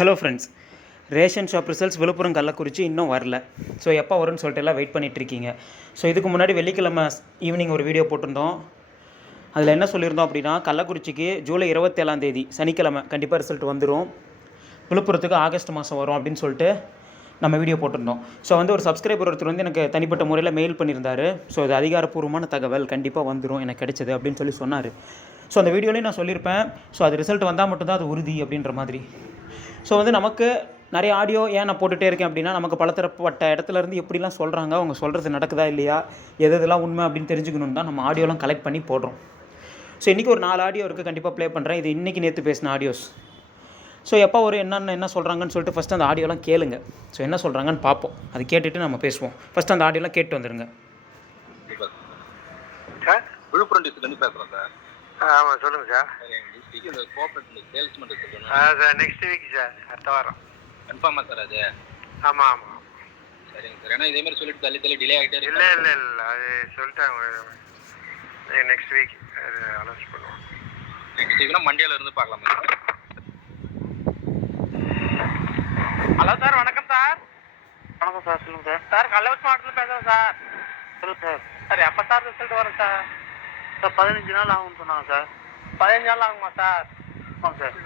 Hello friends, ration shop results Viluppuram Kallakurichi இன்னும் வரல. So எப்போ வரும்னு சொல்லிட்டு எல்லாம் வெயிட் பண்ணிகிட்ருக்கீங்க. ஸோ இதுக்கு முன்னாடி வெள்ளிக்கிழமை ஈவினிங் ஒரு வீடியோ போட்டிருந்தோம். அதில் என்ன சொல்லியிருந்தோம் அப்படின்னா, கள்ளக்குறிச்சிக்கு ஜூலை 27 சனிக்கிழமை கண்டிப்பாக ரிசல்ட் வந்துடும், விழுப்புரத்துக்கு ஆகஸ்ட் மாதம் வரும் அப்படின்னு சொல்லிட்டு நம்ம வீடியோ போட்டிருந்தோம். ஸோ ஒரு சப்ஸ்கிரைபர் ஒருத்தர் எனக்கு தனிப்பட்ட முறையில் மெயில் பண்ணியிருந்தார். ஸோ இது அதிகாரப்பூர்வமான தகவல், கண்டிப்பாக வந்துடும், எனக்கு கிடைச்சது அப்படின்னு சொன்னார். ஸோ அந்த வீடியோலேயும் நான் சொல்லியிருப்பேன், ஸோ அது ரிசல்ட் வந்தால் மட்டும்தான் அது உறுதி அப்படின்ற மாதிரி. ஸோ நமக்கு நிறைய ஆடியோ ஏன் நான் போட்டுகிட்டே இருக்கேன் அப்படின்னா, நமக்கு பலதரப்பட்ட இடத்துலேருந்து எப்படிலாம் சொல்கிறாங்க, அவங்க சொல்கிறது நடக்குதா இல்லையா, எதெல்லாம் உண்மை அப்படின்னு தெரிஞ்சுக்கணுன்னு தான் நம்ம ஆடியோலாம் கலெக்ட் பண்ணி போடுறோம். ஸோ இன்றைக்கி ஒரு 4 ஆடியோ இருக்குது, கண்டிப்பாக ப்ளே பண்ணுறேன். இது இன்றைக்கி நேற்று பேசின ஆடியோஸ். ஸோ எப்போ ஒரு என்ன சொல்கிறாங்கன்னு சொல்லிட்டு ஃபஸ்ட்டு அந்த ஆடியோலாம் கேளுங்க. ஸோ என்ன சொல்கிறாங்கன்னு பார்ப்போம், அது கேட்டுட்டு நம்ம பேசுவோம். ஃபஸ்ட்டு அந்த ஆடியோலாம் கேட்டு வந்துடுங்க. சார், விழுப்புரம் டிஸ்ட்ரிக்ட்லேருந்து பேசுகிறேன் சார். ஆமாம், சொல்லுங்கள் சார். எங்கள் டிஸ்ட்ரிக்ட் இந்த கோஆப்ரேட்டிவ் சேல்ஸ்மெண்ட் இருக்குது சார், நெக்ஸ்ட் வீக் சார், அடுத்த வாரம். கன்ஃபார்மா சார் அது? ஆமாம் ஆமாம். சரிங்க சார். ஏன்னா இதே மாதிரி சொல்லிட்டு தள்ளி டிலே ஆகிட்டே இருக்கு. இல்லை அது சொல்லிட்டாங்க, நெக்ஸ்ட் வீக் அது அனௌன்ஸ் பண்ணுவோம். நெக்ஸ்ட் வீக்னா மண்டேல இருந்து பார்க்கலாமா சார்? ஹலோ சார், வணக்கம் சார். வணக்கம் சார், சொல்லுங்கள் சார். சார், கள்ளக்குறிச்சி மாவட்டத்தில் பேசுகிறேன் சார். சொல்லுங்கள் சார். சார், எப்போ சார் ரிசல்ட் வரும் சார்? சார் 15 நாள் ஆகும்னு சொன்னாங்க சார். 15 நாள் ஆகுமா சார்? ஆமாம் சார்.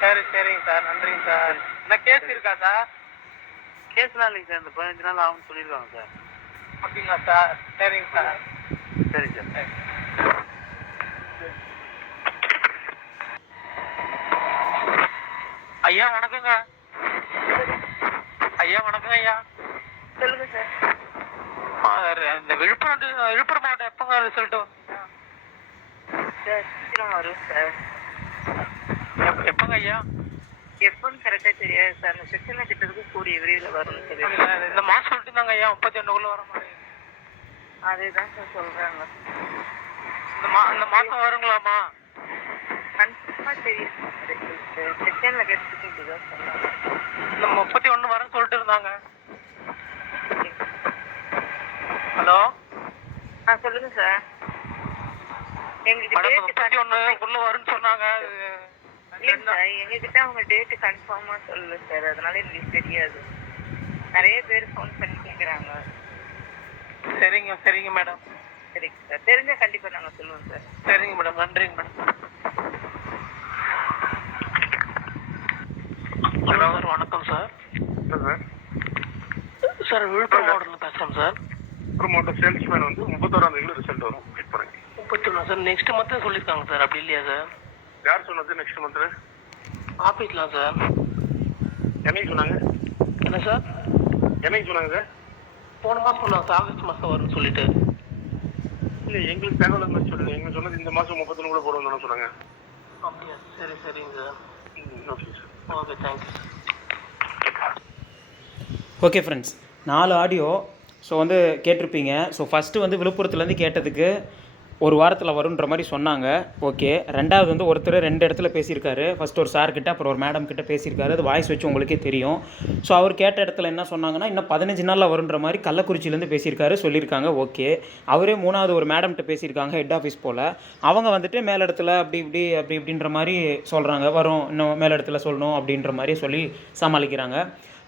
சரிங்க சார், நன்றிங்க சார். என்ன கேஸ் இருக்கா சார்? கேஸ்லாம் இல்லைங்க சார், இந்த 15 நாள் ஆகும்னு சொல்லியிருக்காங்க சார். அப்படிங்களா சார்? சரிங்க சார். சரிங்க சார். ஐயா வணக்கங்க. வணக்கங்க ஐயா. சொல்லுங்கள் சார். இந்த விழுப்புரம் மாவட்டம் எப்போங்க ரிசல்ட் வரும் சார்? சீக்கிரம் வரும் சார். எப்போங்க ஐயா? எப்போன்னு கரெக்டாக தெரியாது சார். இந்த செக்ஷனில் கிட்டத்துக்கு கூடிய விரைவில் வரும்னு தெரியும். இந்த மாதம் சொல்லிட்டு இருந்தாங்க ஐயா, 31 வர மாதிரி. அதே தான் சார் சொல்கிறாங்க. இந்த மாதம் வருங்களாமா? கன்ஃபார்மாக தெரியும். செக்ஷனில் கேட்டுட்டு தான் சொன்னாங்க. இந்த 31 வரேன்னு சொல்லிட்டு இருந்தாங்க. ஹலோ, சொல்லுங்கள் சார். எங்களுக்கு டேட்டு 31 வரும்னு சொன்னாங்க. இல்லைங்க சார், எங்ககிட்ட அவங்க டேட்டு கன்ஃபார்மாக சொல்லல சார், அதனால எங்களுக்கு தெரியாது. நிறைய பேர் ஃபோன் பண்ணி கேட்குறாங்க. சரிங்க மேடம். சரிங்க சார், தெரிஞ்சால் கண்டிப்பாக நாங்கள் சொல்லுவோம் சார். சரிங்க மேடம், நன்றிங்க மேடம். ஹலோ சார், வணக்கம் சார். சார் சார், விழுப்புரம் மாவட்டத்தில் பேசுகிறோம் சார். விழுப்புரம் மாவட்டம் சேல்ஸ்மேன் 31 ரிசல்ட் வரும், வெயிட் பண்ணுங்க. 31 சார், நெக்ஸ்ட் மந்த் சொல்லியிருக்காங்க சார், அப்படி இல்லையா சார்? யார் சொன்னது நெக்ஸ்ட் மந்த்து? ஆஃபீஸ்லாம் சார். என்னைக்கு சொன்னாங்க? என்ன சார்? என்னைக்கு சொன்னாங்க சார்? போன மாதம் சொன்னாங்க சார், ஆகஸ்ட் மாதம் வரும்னு சொல்லிட்டு. இல்லை, எங்களுக்கு தகவல் அந்த மாதிரி சொல்லுங்கள். எங்களுக்கு சொன்னது இந்த மாதம் 31 கூட போடுவோம் சொன்னாங்க. அப்படியா? சரிங்க sir. Okay sir. Okay, thank you. Okay friends, 4 audio so கேட்டிருப்பீங்க. ஸோ ஃபஸ்ட்டு விழுப்புரத்துலேருந்து கேட்டதுக்கு ஒரு வாரத்தில் வருன்ற மாதிரி சொன்னாங்க. ஓகே. ரெண்டாவது ஒருத்தர் 2 இடத்துல பேசியிருக்காரு. ஃபஸ்ட்டு ஒரு சார் கிட்ட, அப்புறம் ஒரு மேடம் கிட்ட பேசியிருக்காரு. அது வாய்ஸ் வச்சு உங்களுக்கே தெரியும். ஸோ அவர் கேட்ட இடத்துல என்ன சொன்னாங்கன்னா, இன்னும் 15 நாளில் வருன்ற மாதிரி கள்ளக்குறிச்சியிலேருந்து பேசியிருக்காரு, சொல்லியிருக்காங்க. ஓகே. அவரே 3வது ஒரு மேடம்கிட்ட பேசியிருக்காங்க, ஹெட் ஆஃபீஸ் போல். அவங்க மேலிடத்துல அப்படி இப்படின்ற மாதிரி சொல்கிறாங்க, வரும் இன்னும் மேலிடத்துல சொல்லணும் அப்படின்ற மாதிரி சொல்லி சமாளிக்கிறாங்க.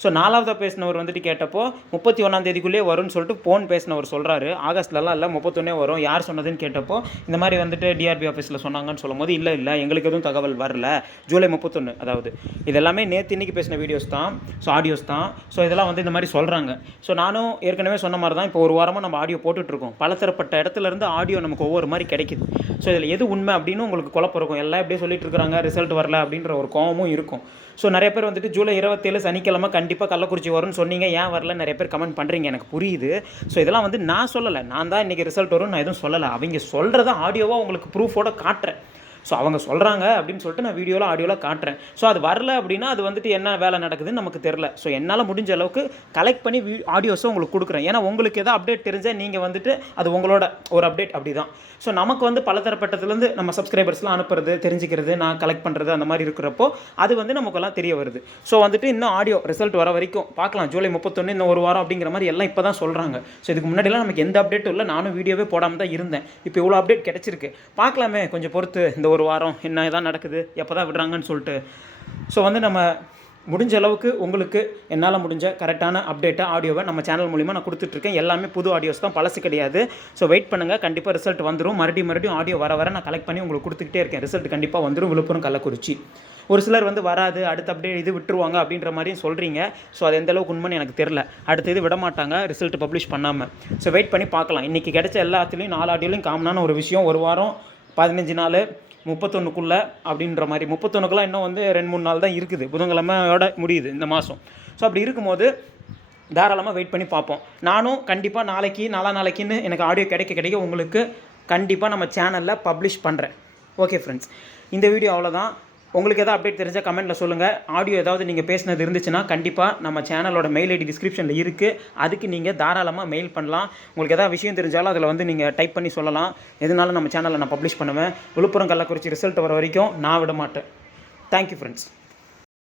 ஸோ 4வதாக பேசினவர் கேட்டப்போ 31 வரும்னு சொல்லிட்டு ஃபோன் பேசினவர் சொல்கிறாரு. ஆகஸ்ட்லலாம் இல்லை, 31 வரும். யார் சொன்னதுன்னு கேட்டப்போ இந்த மாதிரி டிஆர்பி ஆஃபீஸில் சொன்னாங்கன்னு சொல்லும்போது, இல்லை எங்களுக்கு எதுவும் தகவல் வரல, ஜூலை 31. அதாவது இதெல்லாமே நேற்று இன்றைக்கி பேசின வீடியோஸ் தான், ஸோ ஆடியோஸ் தான். ஸோ இதெல்லாம் இந்த மாதிரி சொல்கிறாங்க. ஸோ நானும் ஏற்கனவே சொன்ன மாதிரி தான், இப்போ ஒரு வாரமாக நம்ம ஆடியோ போட்டுட்ருக்கோம். பலதரப்பட்ட இடத்துலேருந்து ஆடியோ நமக்கு ஒவ்வொரு மாதிரி கிடைக்குது. ஸோ இதில் எது உண்மை அப்படின்னு உங்களுக்கு குழப்பம் இருக்கும். எல்லாம் எப்படியே சொல்லிட்டு இருக்கிறாங்க, ரிசல்ட் வரல அப்படின்ற ஒரு கோவமும் இருக்கும். ஸோ நிறைய பேர் ஜூலை 27 சனிக்கிழமை கண்டிப்பாக கள்ளக்குறிச்சி வரும்னு சொன்னீங்க, ஏன் வரல நிறைய பேர் கமெண்ட் பண்ணுறீங்க, எனக்கு புரியுது. ஸோ இதெல்லாம் நான் சொல்லலை, நான் தான் இன்றைக்கி ரிசல்ட் வரும்னு நான் எதுவும் சொல்லலை. அவங்க சொல்கிறத ஆடியோவாக உங்களுக்கு ப்ரூஃபோட காட்டுறேன். ஸோ அவங்க சொல்கிறாங்க அப்படின்னு சொல்லிட்டு நான் வீடியோவில் ஆடியோவில் காட்டுறேன். ஸோ அது வரல அப்படின்னா அது என்ன வேலை நடக்குதுன்னு நமக்கு தெரில. ஸோ என்னால் முடிஞ்ச அளவுக்கு கலெக்ட் பண்ணி ஆடியோஸை உங்களுக்கு கொடுக்குறேன். ஏன்னா உங்களுக்கு எதாவது அப்டேட் தெரிஞ்சால் நீங்கள் அது உங்களோட ஒரு அப்டேட் அப்படி தான். ஸோ நமக்கு பலதரப்பட்டதுலேருந்து நம்ம சப்ஸ்கிரைபர்ஸ்லாம் அனுப்புறது, தெரிஞ்சுக்கிறது, நான் கலெக்ட் பண்ணுறது, அந்த மாதிரி இருக்கிறப்போ அது நமக்கெல்லாம் தெரிய வருது. ஸோ இன்னும் ஆடியோ ரிசல்ட் வர வரைக்கும் பார்க்கலாம். ஜூலை 31 இன்னும் ஒரு வாரம் அப்படிங்கிற மாதிரி எல்லாம் இப்போ தான் சொல்கிறாங்க. ஸோ இதுக்கு முன்னாடிலாம் நமக்கு எந்த அப்டேட்டும் இல்லை, நானும் வீடியோவே போடாமல் தான் இருந்தேன். இப்போ இவ்வளோ அப்டேட் கிடச்சிருக்கு, பார்க்கலாமே கொஞ்சம் பொறுத்து, இந்த ஒரு வாரம் என்ன தான் நடக்குது, எப்போ தான் விடுறாங்கன்னு சொல்லிட்டு. ஸோ நம்ம முடிஞ்ச அளவுக்கு உங்களுக்கு என்னால் முடிஞ்ச கரெக்டான அப்டேட்டாக ஆடியோவை நம்ம சேனல் மூலிமா நான் கொடுத்துட்ருக்கேன். எல்லாமே புது ஆடியோஸ் தான், பழசு கிடையாது. ஸோ வெயிட் பண்ணுங்கள், கண்டிப்பாக ரிசல்ட் வந்துடும். மறுபடியும் ஆடியோ வர நான் கலெக்ட் பண்ணி உங்களுக்கு கொடுத்துக்கிட்டே இருக்கேன். ரிசல்ட் கண்டிப்பாக வந்துடும் விழுப்புரம் கள்ளக்குறிச்சி. ஒரு சிலர் வந்து வராது, அடுத்த அப்டேட் இது விட்டுருவாங்க அப்படின்ற மாதிரியும் சொல்கிறீங்க. ஸோ அது எந்த அளவுக்கு உண்மைன்னு எனக்கு தெரில. அடுத்த இது விட மாட்டாங்க ரிசல்ட் பப்ளிஷ் பண்ணாமல். ஸோ வெயிட் பண்ணி பார்க்கலாம். இன்றைக்கி கிடைச்ச எல்லாத்துலேயும் 4 ஆடியோலையும் காமனான ஒரு விஷயம், ஒரு வாரம் 15 நாள் 31க்குள்ளே அப்படின்ற மாதிரி. 31க்குலாம் இன்னும் வந்து 2-3 நாள் தான் இருக்குது, புதன்கிழமையோட முடியுது இந்த மாதம். ஸோ அப்படி இருக்கும்போது தாராளமாக வெயிட் பண்ணி பார்ப்போம். நானும் கண்டிப்பாக நாளைக்கு நாளைக்குன்னு எனக்கு ஆடியோ கிடைக்க உங்களுக்கு கண்டிப்பாக நம்ம சேனலில் பப்ளிஷ் பண்ணுறேன். ஓகே ஃப்ரெண்ட்ஸ், இந்த வீடியோ அவ்வளோதான். உங்களுக்கு எதாவது அப்டேட் தெரிஞ்சால் கமெண்ட்டில் சொல்லுங்கள். ஆடியோ ஏதாவது நீங்கள் பேசினது இருந்துச்சுன்னா கண்டிப்பாக நம்ம சேனலோட மெயில் ஐடி டிஸ்கிரிப்ஷனில் இருக்குது, அதுக்கு நீங்கள் தாராளமாக மெயில் பண்ணலாம். உங்களுக்கு எதாவது விஷயம் தெரிஞ்சாலும் அதில் வந்து நீங்கள் டைப் பண்ணி சொல்லலாம். எதனாலும் நம்ம சேனலில் நான் பப்ளிஷ் பண்ணுவேன். விழுப்புரம் கள்ளக்குறிச்சி ரிசல்ட் வர வரைக்கும் நான் விட மாட்டேன். Thank you friends.